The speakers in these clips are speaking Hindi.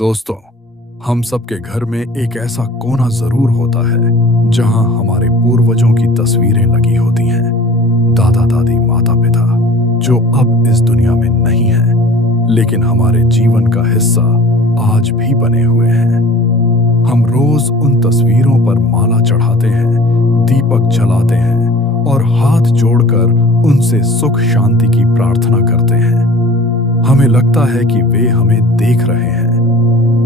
दोस्तों, हम सबके घर में एक ऐसा कोना जरूर होता है जहां हमारे पूर्वजों की तस्वीरें लगी होती हैं। दादा दादी, माता पिता जो अब इस दुनिया में नहीं हैं, लेकिन हमारे जीवन का हिस्सा आज भी बने हुए हैं। हम रोज उन तस्वीरों पर माला चढ़ाते हैं, दीपक जलाते हैं और हाथ जोड़कर उनसे सुख शांति की प्रार्थना करते हैं। हमें लगता है कि वे हमें देख रहे हैं,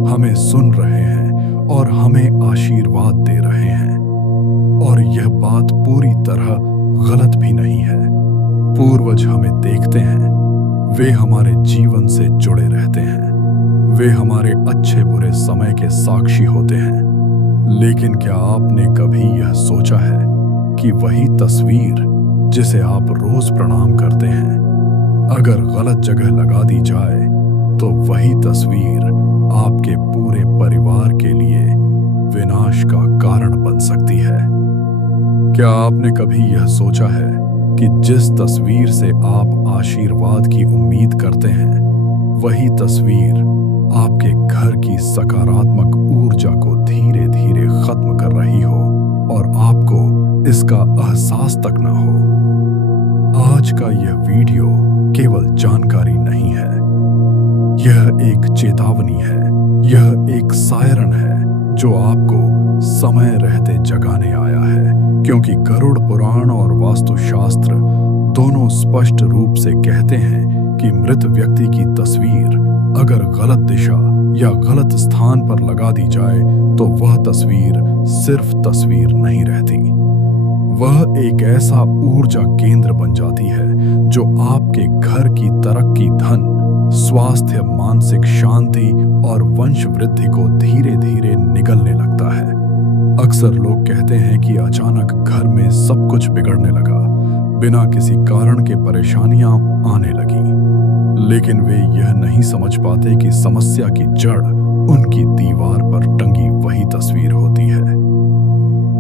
हमें सुन रहे हैं और हमें आशीर्वाद दे रहे हैं। और यह बात पूरी तरह गलत भी नहीं है। पूर्वज हमें देखते हैं, वे हमारे जीवन से जुड़े रहते हैं, वे हमारे अच्छे बुरे समय के साक्षी होते हैं। लेकिन क्या आपने कभी यह सोचा है कि वही तस्वीर जिसे आप रोज प्रणाम करते हैं, अगर गलत जगह लगा दी जाए तो वही तस्वीर आपके पूरे परिवार के लिए विनाश का कारण बन सकती है? क्या आपने कभी यह सोचा है कि जिस तस्वीर से आप आशीर्वाद की उम्मीद करते हैं, वही तस्वीर आपके घर की सकारात्मक ऊर्जा को धीरे धीरे खत्म कर रही हो और आपको इसका एहसास तक न हो? आज का यह वीडियो केवल जानकारी नहीं है, यह एक चेतावनी है, यह एक सायरन है जो आपको समय रहते जगाने आया है। क्योंकि गरुड़ पुराण और वास्तुशास्त्र दोनों स्पष्ट रूप से कहते हैं कि मृत व्यक्ति की तस्वीर अगर गलत दिशा या गलत स्थान पर लगा दी जाए तो वह तस्वीर सिर्फ तस्वीर नहीं रहती, वह एक ऐसा ऊर्जा केंद्र बन जाती है जो आपके घर की तरक्की, धन, स्वास्थ्य, मानसिक शांति और वंश वृद्धि को धीरे धीरे निगलने लगता है। अक्सर लोग कहते हैं कि अचानक घर में सब कुछ बिगड़ने लगा, बिना किसी कारण के परेशानियां आने लगी। लेकिन वे यह नहीं समझ पाते कि समस्या की जड़ उनकी दीवार पर टंगी वही तस्वीर होती है।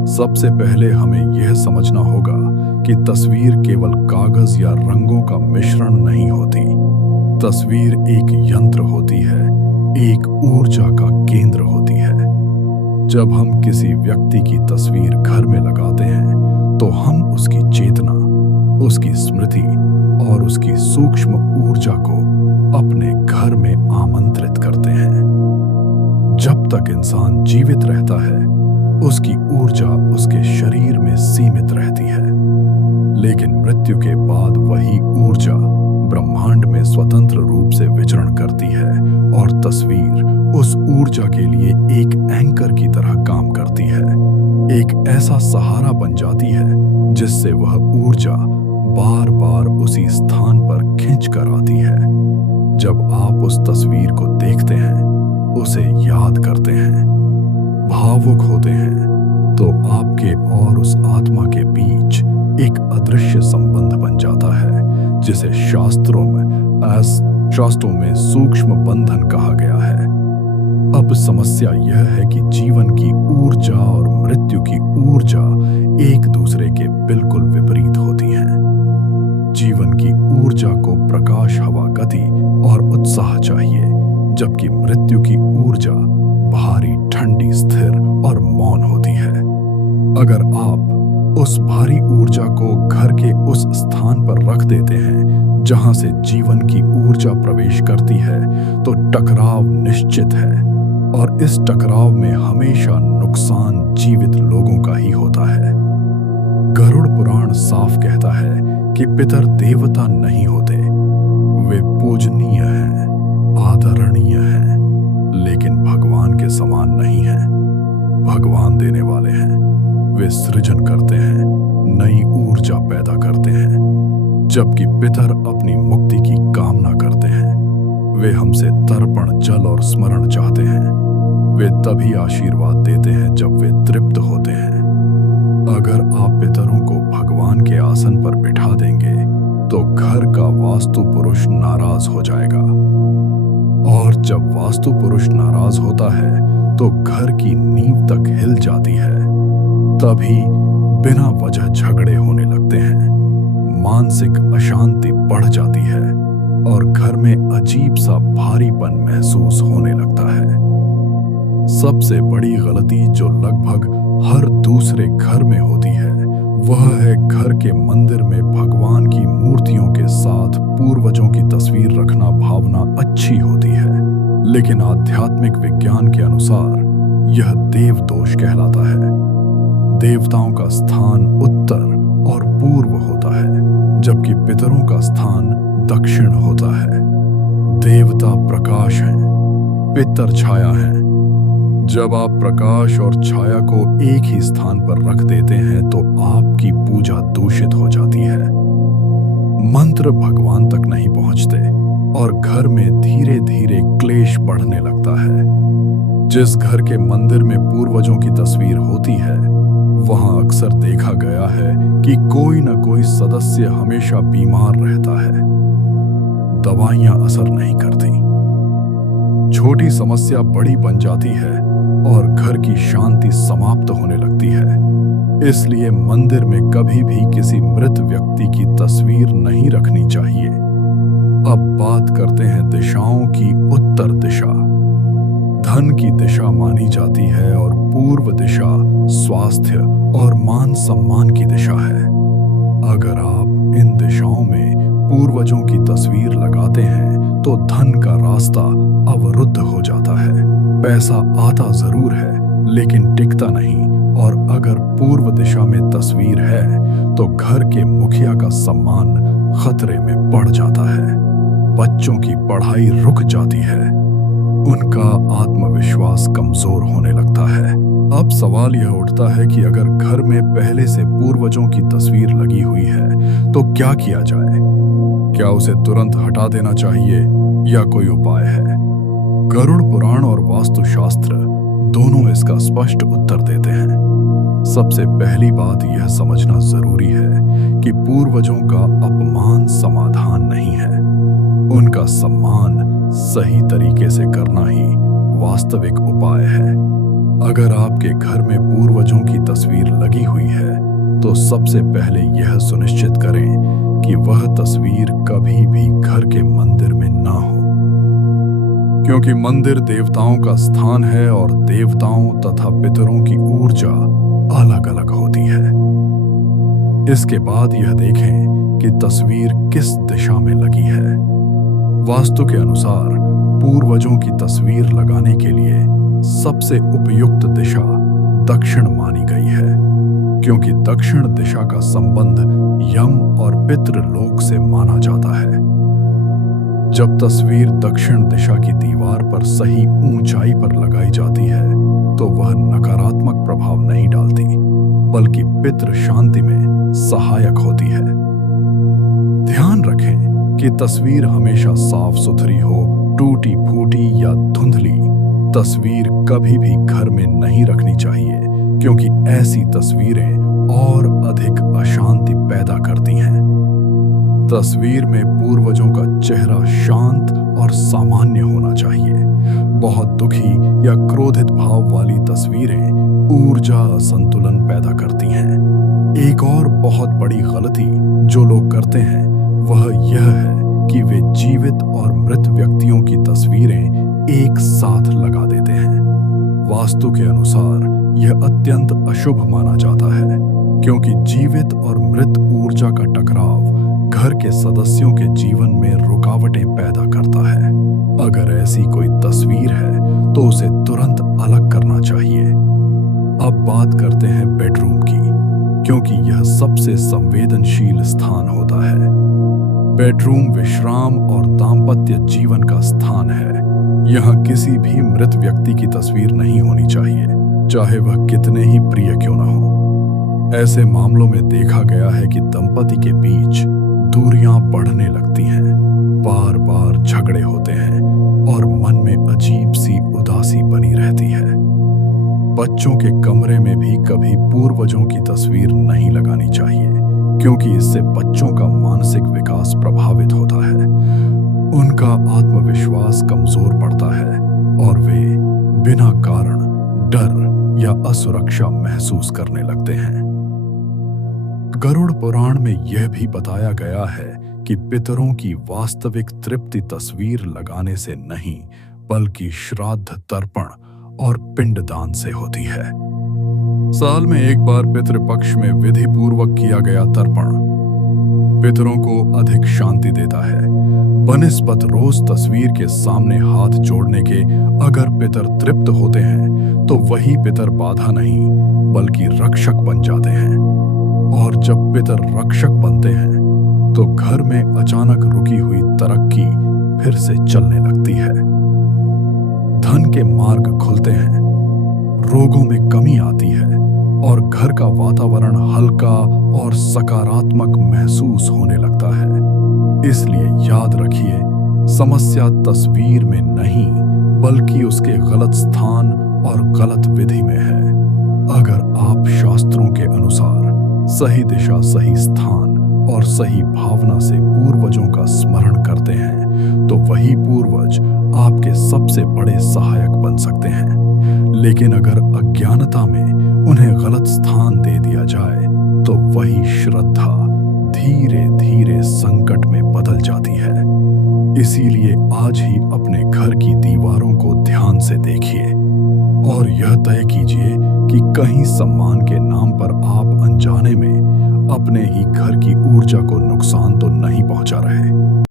सबसे पहले हमें यह समझना होगा कि तस्वीर केवल कागज या रंगों का मिश्रण नहीं होती। तस्वीर एक यंत्र होती है, एक ऊर्जा का केंद्र होती है। जब हम किसी व्यक्ति की तस्वीर घर में लगाते हैं तो हम उसकी चेतना, उसकी स्मृति और उसकी सूक्ष्म ऊर्जा को अपने घर में आमंत्रित करते हैं। जब तक इंसान जीवित रहता है, उसकी ऊर्जा उसके शरीर में सीमित रहती है, लेकिन मृत्यु के बाद वही ऊर्जा ब्रह्मांड में स्वतंत्र रूप से विचरण करती है और तस्वीर उस ऊर्जा के लिए एक एंकर की तरह काम करती है, एक ऐसा सहारा बन जाती है जिससे वह ऊर्जा बार बार उसी स्थान पर खींच कर आती है। जब आप उस तस्वीर को देखते हैं, उसे याद करते हैं, भावुक होते हैं, तो आपके और उस आत्मा के बीच एक अदृश्य संबंध बन जाता है, जिसे शास्त्रों में सूक्ष्म बंधन कहा गया है। अब समस्या यह है कि जीवन की ऊर्जा और मृत्यु की ऊर्जा एक दूसरे के बिल्कुल विपरीत होती हैं। जीवन की ऊर्जा को प्रकाश, हवा, गति और उत्साह चाहिए, जबकि मृत्यु की ऊर्जा भारी, ठंडी, स्थिर और मौन होती है। अगर आप उस भारी ऊर्जा को घर के उस स्थान पर रख देते हैं जहां से जीवन की ऊर्जा प्रवेश करती है, तो टकराव निश्चित है और इस टकराव में हमेशा नुकसान जीवित लोगों का ही होता है। गरुड़ पुराण साफ कहता है कि पितर देवता नहीं होते, वे पूजनीय हैं, आदरणीय हैं, लेकिन भगवान के समान नहीं हैं। भगवान देने वाले हैं, वे सृजन करते हैं, नई ऊर्जा पैदा करते हैं, जबकि पितर अपनी मुक्ति की कामना करते हैं। वे हमसे तर्पण, जल और स्मरण चाहते हैं। वे तभी आशीर्वाद देते हैं जब वे तृप्त होते हैं। अगर आप पितरों को भगवान के आसन पर बिठा देंगे तो घर का वास्तु पुरुष नाराज हो जाएगा, और जब वास्तु पुरुष नाराज होता है तो घर की नींव तक हिल जाती है। तभी बिना वजह झगड़े होने लगते हैं, मानसिक अशांति बढ़ जाती है और घर में अजीब सा भारीपन महसूस होने लगता है। सबसे बड़ी गलती जो लगभग हर दूसरे घर में होती है वह है घर के मंदिर में भगवान की मूर्तियों के साथ पूर्वजों की तस्वीर रखना। भावना अच्छी होती है, लेकिन आध्यात्मिक विज्ञान के अनुसार यह देव दोष कहलाता है। देवताओं का स्थान उत्तर और पूर्व होता है, जबकि पितरों का स्थान दक्षिण होता है। देवता प्रकाश हैं, पितर छाया हैं। जब आप प्रकाश और छाया को एक ही स्थान पर रख देते हैं तो आपकी पूजा दूषित हो जाती है। मंत्र भगवान तक नहीं पहुंचते और घर में धीरे धीरे क्लेश बढ़ने लगता है। जिस घर के मंदिर में पूर्वजों की तस्वीर होती है वहां अक्सर देखा गया है कि कोई न कोई सदस्य हमेशा बीमार रहता है। दवाइयां असर नहीं करती, छोटी समस्या बड़ी बन जाती है और घर की शांति समाप्त होने लगती है। इसलिए मंदिर में कभी भी किसी मृत व्यक्ति की तस्वीर नहीं रखनी चाहिए। अब बात करते हैं दिशाओं की। उत्तर दिशा धन की दिशा मानी जाती है और पूर्व दिशा स्वास्थ्य और मान सम्मान की दिशा है। अगर आप इन दिशाओं में पूर्वजों की तस्वीर लगाते हैं तो धन का रास्ता अवरुद्ध हो जाता है। पैसा आता जरूर है लेकिन टिकता नहीं, और अगर पूर्व दिशा में तस्वीर है तो घर के मुखिया का सम्मान खतरे में पड़ जाता है। बच्चों की पढ़ाई रुक जाती है, उनका आत्मविश्वास कमजोर होने लगता है। अब सवाल यह उठता है कि अगर घर में पहले से पूर्वजों की तस्वीर लगी हुई है तो क्या किया जाए? क्या उसे तुरंत हटा देना चाहिए या कोई उपाय है? गरुड़ पुराण और वास्तुशास्त्र दोनों इसका स्पष्ट उत्तर देते हैं। सबसे पहली बात यह समझना जरूरी है कि पूर्वजों का अपमान समाधान नहीं है। उनका सम्मान सही तरीके से करना ही वास्तविक उपाय है। अगर आपके घर में पूर्वजों की तस्वीर लगी हुई है तो सबसे पहले यह सुनिश्चित करें कि वह तस्वीर कभी भी घर के मंदिर में ना हो, क्योंकि मंदिर देवताओं का स्थान है और देवताओं तथा पितरों की ऊर्जा अलग अलग होती है। इसके बाद यह देखें कि तस्वीर किस दिशा में लगी है। वास्तु के अनुसार पूर्वजों की तस्वीर लगाने के लिए सबसे उपयुक्त दिशा दक्षिण मानी गई है, क्योंकि दक्षिण दिशा का संबंध यम और पितृलोक से माना जाता है। जब तस्वीर दक्षिण दिशा की दीवार पर सही ऊंचाई पर लगाई जाती है तो वह नकारात्मक प्रभाव नहीं डालती, बल्कि पितृ शांति में सहायक होती है। ध्यान रखें कि तस्वीर हमेशा साफ सुथरी हो। टूटी फूटी या धुंधली तस्वीर कभी भी घर में नहीं रखनी चाहिए, क्योंकि ऐसी तस्वीरें और अधिक अशांति पैदा करती हैं। तस्वीर में पूर्वजों का चेहरा शांत और सामान्य होना चाहिए। बहुत दुखी या क्रोधित भाव वाली तस्वीरें ऊर्जा असंतुलन पैदा करती हैं। एक और बहुत बड़ी गलती जो लोग करते हैं वह यह है कि वे जीवित और मृत व्यक्तियों की तस्वीरें एक साथ लगा देते हैं। वास्तु के अनुसार यह अत्यंत अशुभ माना जाता है, क्योंकि जीवित और मृत ऊर्जा का टकराव घर के सदस्यों के जीवन में रुकावटें पैदा करता है। अगर ऐसी कोई तस्वीर है तो उसे तुरंत अलग करना चाहिए। अब बात करते हैं बेडरूम की, क्योंकि यह सबसे संवेदनशील स्थान होता है। बेडरूम विश्राम और दाम्पत्य जीवन का स्थान है। यहाँ किसी भी मृत व्यक्ति की तस्वीर नहीं होनी चाहिए, चाहे वह कितने ही प्रिय क्यों न हो। ऐसे मामलों में देखा गया है कि दंपति के बीच दूरियां बढ़ने लगती हैं, बार बार झगड़े होते हैं और मन में अजीब सी उदासी बनी रहती है। बच्चों के कमरे में भी कभी पूर्वजों की तस्वीर नहीं लगानी चाहिए, क्योंकि इससे बच्चों का मानसिक विकास प्रभावित होता है। उनका आत्मविश्वास कमजोर पड़ता है और वे बिना कारण डर या असुरक्षा महसूस करने लगते हैं। गरुड़ पुराण में यह भी बताया गया है कि पितरों की वास्तविक तृप्ति तस्वीर लगाने से नहीं, बल्कि श्राद्ध तर्पण और पिंडदान से होती है। साल में एक बार पितृपक्ष में विधि पूर्वक किया गया तर्पण पितरों को अधिक शांति देता है। बनिस्बत रोज तस्वीर के सामने हाथ जोड़ने के अगर पितर तृप्त होते हैं तो वही पितर बाधा नहीं बल्कि रक्षक बन जाते हैं। और जब पितर रक्षक बनते हैं तो घर में अचानक रुकी हुई तरक्की फिर से चलने लगती है। धन के मार्ग खुलते हैं, रोगों में कमी आती है और घर का वातावरण हल्का और सकारात्मक महसूस होने लगता है। इसलिए याद रखिए, समस्या तस्वीर में नहीं बल्कि उसके गलत स्थान और गलत विधि में है। अगर आप शास्त्रों के अनुसार सही दिशा, सही स्थान और सही भावना से पूर्वजों का स्मरण करते हैं तो वही पूर्वज आपके सबसे बड़े सहायक बन सकते हैं। लेकिन अगर अज्ञानता में उन्हें गलत स्थान दे दिया जाए तो वही श्रद्धा धीरे धीरे संकट में बदल जाती है। इसीलिए आज ही अपने घर की दीवारों को ध्यान से देखिए और यह तय कीजिए कि कहीं सम्मान के नाम पर आप अनजाने में अपने ही घर की ऊर्जा को नुकसान तो नहीं पहुंचा रहे।